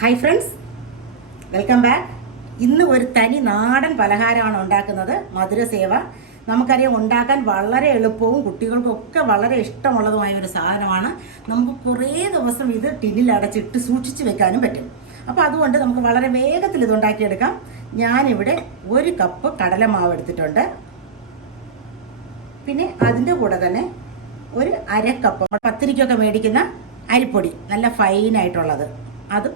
Hi friends welcome back ഇന്ന് ഒരു തനി നാടൻ പലഹാരമാണ് ഉണ്ടാക്കുന്നത്. മധുരസേവ നമുക്കറിയാം ഉണ്ടാക്കാൻ വളരെ എളുപ്പവും കുട്ടികൾക്കൊക്കെ വളരെ ഇഷ്ടമുള്ളതുമായ ഒരു സാധനമാണ്. നമുക്ക് കുറേ ദിവസം ഇത് ടിന്നിൽ അടച്ചിട്ട് സൂക്ഷിച്ചു വെക്കാനും പറ്റും. അപ്പോൾ അതുകൊണ്ട് നമുക്ക് വളരെ വേഗത്തിൽ ഇത് ഉണ്ടാക്കിയെടുക്കാം. ഞാനിവിടെ ഒരു കപ്പ് കടലമാവ് എടുത്തിട്ടുണ്ട്. പിന്നെ അതിന്റെ കൂടെ തന്നെ ഒരു അരക്കപ്പ് കപ്പ് പത്തിരിക്കൊക്കെ മേടിക്കുന്ന അരിപ്പൊടി നല്ല ഫൈനായിട്ടുള്ളത് അത്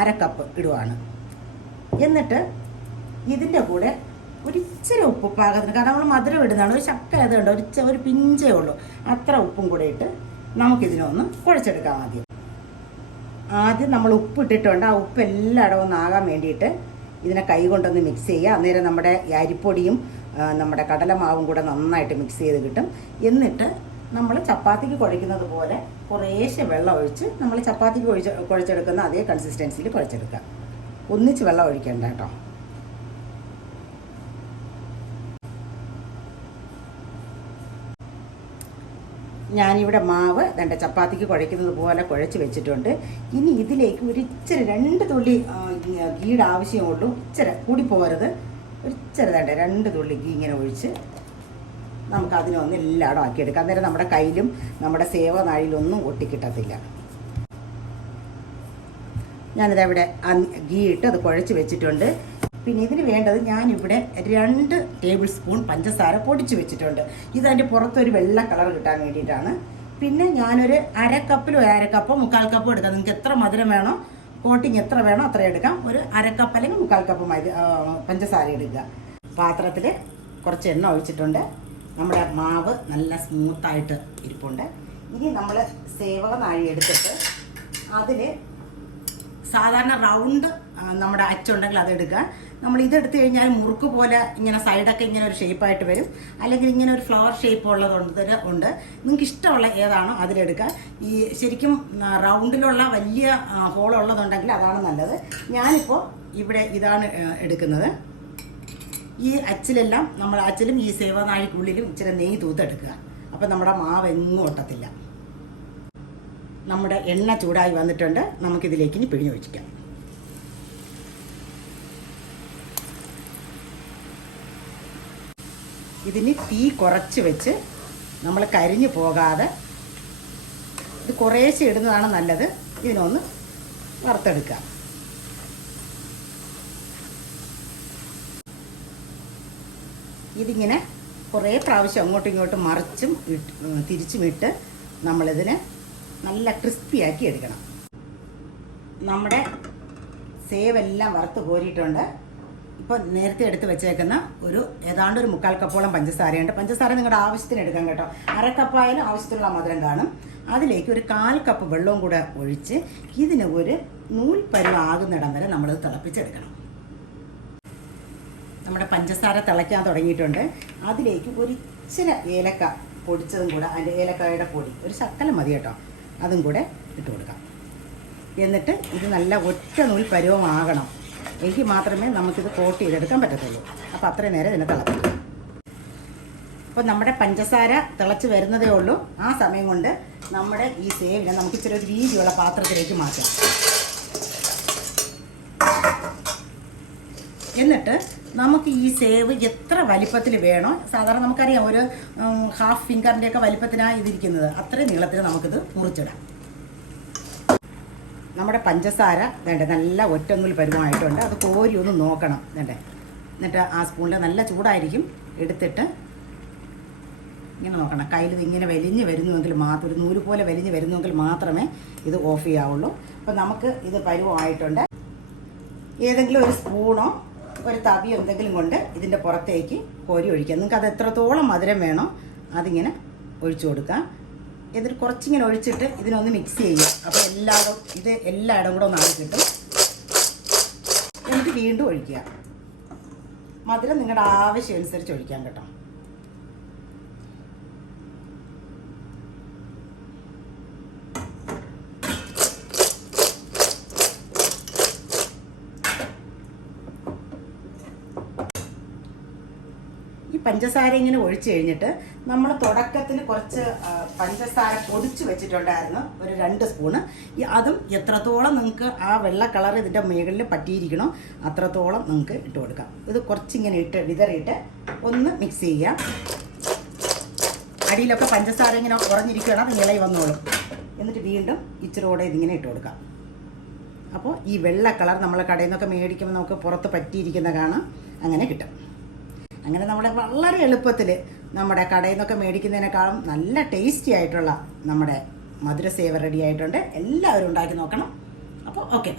അര കപ്പ് ഇടുവാണ്. എന്നിട്ട് ഇതിന്റെ കൂടെ ഒരിച്ചിരി ഉപ്പ് പാകത്തിന് കാരണം നമ്മൾ മധുരം ഇടുന്നതാണ് ഒരു ശക്ക അത് ഒരു ഒരു പിഞ്ചേ ഉള്ളൂ. അത്ര ഉപ്പും കൂടെ ഇട്ട് നമുക്കിതിനൊന്ന് കുഴച്ചെടുക്കാം ആദ്യം. ആദ്യം നമ്മൾ ഉപ്പ് ഇട്ടിട്ടുണ്ട്. ആ ഉപ്പ് എല്ലായിടവും ഒന്നാകാൻ വേണ്ടിയിട്ട് ഇതിനെ കൈ കൊണ്ടൊന്ന് മിക്സ് ചെയ്യുക. അന്നേരം നമ്മുടെ അരിപ്പൊടിയും നമ്മുടെ കടലമാവും കൂടെ നന്നായിട്ട് മിക്സ് ചെയ്ത് കിട്ടും. എന്നിട്ട് നമ്മൾ ചപ്പാത്തിക്ക് കുഴയ്ക്കുന്നത് പോലെ കുറേശ്ശെ വെള്ളം ഒഴിച്ച് നമ്മൾ ചപ്പാത്തിക്ക് ഒഴിച്ച് കുഴച്ചെടുക്കുന്ന അതേ കൺസിസ്റ്റൻസിയിൽ കുഴച്ചെടുക്കുക. ഒന്നിച്ച് വെള്ളം ഒഴിക്കേണ്ട കേട്ടോ. ഞാനിവിടെ മാവ് എന്റെ ചപ്പാത്തിക്ക് കുഴയ്ക്കുന്നത് പോലെ കുഴച്ച് വെച്ചിട്ടുണ്ട്. ഇനി ഇതിലേക്ക് ഒരു ഇച്ചിരി രണ്ട് തുള്ളി ഗീയുടെ ആവശ്യമുള്ളൂ. ഇച്ചിരി കൂടി പോകരുത്. ഒരു ഇച്ചിരി തേണ്ട രണ്ട് തുള്ളി ഗീ ഇങ്ങനെ ഒഴിച്ച് നമുക്ക് അതിനൊന്ന് എല്ലായിടും ആക്കിയെടുക്കാം അന്നേരം നമ്മുടെ കയ്യിലും നമ്മുടെ സേവ നാഴിയിലൊന്നും ഒട്ടിക്കിട്ടത്തില്ല. ഞാനിതവിടെ ഗീ ഇട്ട് അത് കുഴച്ച് വെച്ചിട്ടുണ്ട്. പിന്നെ ഇതിന് വേണ്ടത് ഞാനിവിടെ രണ്ട് ടേബിൾ സ്പൂൺ പഞ്ചസാര പൊടിച്ച് വെച്ചിട്ടുണ്ട്. ഇതതിന്റെ പുറത്തൊരു വെള്ള കളർ കിട്ടാൻ വേണ്ടിയിട്ടാണ്. പിന്നെ ഞാനൊരു അര കപ്പിലോ അര മുക്കാൽ കപ്പോ എടുക്കാം. നിങ്ങൾക്ക് എത്ര മധുരം വേണോ കോട്ടിങ് എത്ര വേണോ അത്ര എടുക്കാം. ഒരു അരക്കപ്പ് കപ്പ് അല്ലെങ്കിൽ മുക്കാൽ കപ്പ് മതി പഞ്ചസാര എടുക്കുക. പാത്രത്തിൽ കുറച്ച് എണ്ണ ഒഴിച്ചിട്ടുണ്ട്. നമ്മുടെ മാവ് നല്ല സ്മൂത്തായിട്ട് ഇരിപ്പുണ്ട്. ഇനി നമ്മൾ സേവക നാഴി എടുത്തിട്ട് അതിൽ സാധാരണ റൗണ്ട് നമ്മുടെ അച്ചുണ്ടെങ്കിൽ അതെടുക്കുക നമ്മൾ ഇതെടുത്തു കഴിഞ്ഞാൽ മുറുക്ക് പോലെ ഇങ്ങനെ സൈഡൊക്കെ ഇങ്ങനെ ഒരു ഷേപ്പായിട്ട് വരും. അല്ലെങ്കിൽ ഇങ്ങനെ ഒരു ഫ്ലവർ ഷേപ്പ് ഉള്ളതുണ്ട് ഉണ്ട്. നിങ്ങൾക്ക് ഇഷ്ടമുള്ള ഏതാണോ അതിലെടുക്കുക. ഈ ശരിക്കും റൗണ്ടിലുള്ള വലിയ ഹോൾ ഉള്ളതുണ്ടെങ്കിൽ അതാണ് നല്ലത്. ഞാനിപ്പോൾ ഇവിടെ ഇതാണ് എടുക്കുന്നത്. ഈ അച്ചിലെല്ലാം നമ്മൾ അച്ചിലും ഈ സേവനാഴിക്കുള്ളിലും ഇച്ചിരി നെയ്യ് തൂത്തെടുക്കുക. അപ്പം നമ്മുടെ മാവ് എങ്ങും ഒട്ടത്തില്ല. നമ്മുടെ എണ്ണ ചൂടായി വന്നിട്ടുണ്ട്. നമുക്കിതിലേക്ക് ഇനി പിഴിഞ്ഞ് ഒഴിക്കാം. ഇതിന് തീ കുറച്ച് വെച്ച് നമ്മൾ കരിഞ്ഞു പോകാതെ ഇത് കുറേശ്ശെ ഇടുന്നതാണ് നല്ലത്. ഇതിനൊന്ന് വറുത്തെടുക്കുക ഇതിങ്ങനെ കുറേ പ്രാവശ്യം അങ്ങോട്ടും ഇങ്ങോട്ടും മറിച്ചും ഇട്ട് തിരിച്ചും ഇട്ട് നമ്മളിതിനെ നല്ല ക്രിസ്പിയാക്കി എടുക്കണം. നമ്മുടെ സേവ് എല്ലാം വറുത്ത് കോരിയിട്ടുണ്ട്. ഇപ്പോൾ നേരത്തെ എടുത്ത് വെച്ചേക്കുന്ന ഒരു ഏതാണ്ട് ഒരു മുക്കാൽ കപ്പോളം പഞ്ചസാരയുണ്ട്. പഞ്ചസാര നിങ്ങളുടെ ആവശ്യത്തിന് എടുക്കാം കേട്ടോ. അരക്കപ്പായാലും ആവശ്യത്തിനുള്ള മധുരം കാണും. അതിലേക്ക് ഒരു കാൽ കപ്പ് വെള്ളവും കൂടെ ഒഴിച്ച് ഇതിന് ഒരു നൂൽ പരുവാകുന്നിടം വരെ നമ്മളത് തിളപ്പിച്ചെടുക്കണം. നമ്മുടെ പഞ്ചസാര തിളയ്ക്കാൻ തുടങ്ങിയിട്ടുണ്ട്. അതിലേക്ക് ഒരു ഇച്ചിരി ഏലക്ക പൊടിച്ചതും കൂടെ അതിന്റെ ഏലക്കായുടെ പൊടി ഒരു ശക്കലം മതി കേട്ടോ. അതും കൂടെ ഇട്ട് കൊടുക്കാം. എന്നിട്ട് ഇത് നല്ല ഒറ്റ നൂൽ പരുവമാകണം. എങ്കിൽ മാത്രമേ നമുക്കിത് കോട്ട് ചെയ്തെടുക്കാൻ പറ്റത്തുള്ളൂ. അപ്പോൾ അത്രയും നേരം ഇതിനെ തിളപ്പിക്കാം. അപ്പോൾ നമ്മുടെ പഞ്ചസാര തിളച്ച് വരുന്നതേ ഉള്ളൂ. ആ സമയം കൊണ്ട് നമ്മുടെ ഈ സേവിനെ നമുക്ക് ഇച്ചിരി ഒരു വീതിയുള്ള പാത്രത്തിലേക്ക് മാറ്റാം. എന്നിട്ട് നമുക്ക് ഈ സേവ് എത്ര വലിപ്പത്തിൽ വേണോ സാധാരണ നമുക്കറിയാം ഒരു ഹാഫ് ഫിംഗറിന്റെ ഒക്കെ വലിപ്പത്തിനാണ് ഇതിരിക്കുന്നത്. അത്രയും നീളത്തിൽ നമുക്കിത് മുറിച്ചിടാം. നമ്മുടെ പഞ്ചസാര വേണ്ട നല്ല ഒറ്റനൂൽ പരുവമായിട്ടുണ്ട്. അത് കോരി ഒന്ന് നോക്കണം വേണ്ടേ. എന്നിട്ട് ആ സ്പൂണിൽ നല്ല ചൂടായിരിക്കും. എടുത്തിട്ട് ഇങ്ങനെ നോക്കണം. കയ്യിൽ ഇങ്ങനെ വലിഞ്ഞ് വരുന്നുവെങ്കിൽ മാത്രം ഒരു നൂൽ പോലെ വലിഞ്ഞ് വരുന്നുവെങ്കിൽ മാത്രമേ ഇത് ഓഫ് ചെയ്യാവുള്ളൂ. അപ്പം നമുക്ക് ഇത് പരുവമായിട്ടുണ്ട്. ഏതെങ്കിലും ഒരു സ്പൂണോ ഒരു തവിയോ എന്തെങ്കിലും കൊണ്ട് ഇതിന്റെ പുറത്തേക്ക് കോരി ഒഴിക്കുക നിങ്ങൾക്ക് അത് എത്രത്തോളം മധുരം വേണോ അതിങ്ങനെ ഒഴിച്ചു കൊടുക്കാം. ഇതിൽ കുറച്ചിങ്ങനെ ഒഴിച്ചിട്ട് ഇതിനൊന്ന് മിക്സ് ചെയ്യുക. അപ്പോൾ എല്ലായിടും ഇത് എല്ലായിടും കൂടെ ഒന്ന് ആയി കിട്ടും. എന്നിട്ട് വീണ്ടും ഒഴിക്കുക. മധുരം നിങ്ങളുടെ ആവശ്യം അനുസരിച്ച് ഒഴിക്കാം കേട്ടോ. പഞ്ചസാര ഇങ്ങനെ ഒഴിച്ചു കഴിഞ്ഞിട്ട് നമ്മൾ തുടക്കത്തിൽ കുറച്ച് പഞ്ചസാര പൊടിച്ച് വെച്ചിട്ടുണ്ടായിരുന്നു ഒരു രണ്ട് സ്പൂണ്. അതും എത്രത്തോളം നിങ്ങൾക്ക് ആ വെള്ള കളർ ഇതിന്റെ മുകളിൽ പറ്റിയിരിക്കണോ അത്രത്തോളം നിങ്ങൾക്ക് ഇട്ട് കൊടുക്കാം. ഇത് കുറച്ചിങ്ങനെ ഇട്ട് വിതറിയിട്ട് ഒന്ന് മിക്സ് ചെയ്യാം അടിയിലൊക്കെ പഞ്ചസാര ഇങ്ങനെ കുറഞ്ഞിരിക്കുകയാണ് അത് ഇളയി വന്നോളും. എന്നിട്ട് വീണ്ടും ഇച്ചിരി കൂടെ ഇതിങ്ങനെ ഇട്ട് കൊടുക്കാം. അപ്പോൾ ഈ വെള്ള കളർ നമ്മൾ കടയിൽ നിന്നൊക്കെ മേടിക്കുമ്പോൾ നമുക്ക് പുറത്ത് പറ്റിയിരിക്കുന്ന കാണാം അങ്ങനെ കിട്ടും. അങ്ങനെ നമ്മുടെ വളരെ എളുപ്പത്തിൽ നമ്മുടെ കടയിൽ നിന്നൊക്കെ മേടിക്കുന്നതിനേക്കാളും നല്ല ടേസ്റ്റി ആയിട്ടുള്ള നമ്മുടെ മധുര സേവ റെഡി ആയിട്ടുണ്ട്. എല്ലാവരും ഉണ്ടാക്കി നോക്കണം. അപ്പോൾ ഓക്കെ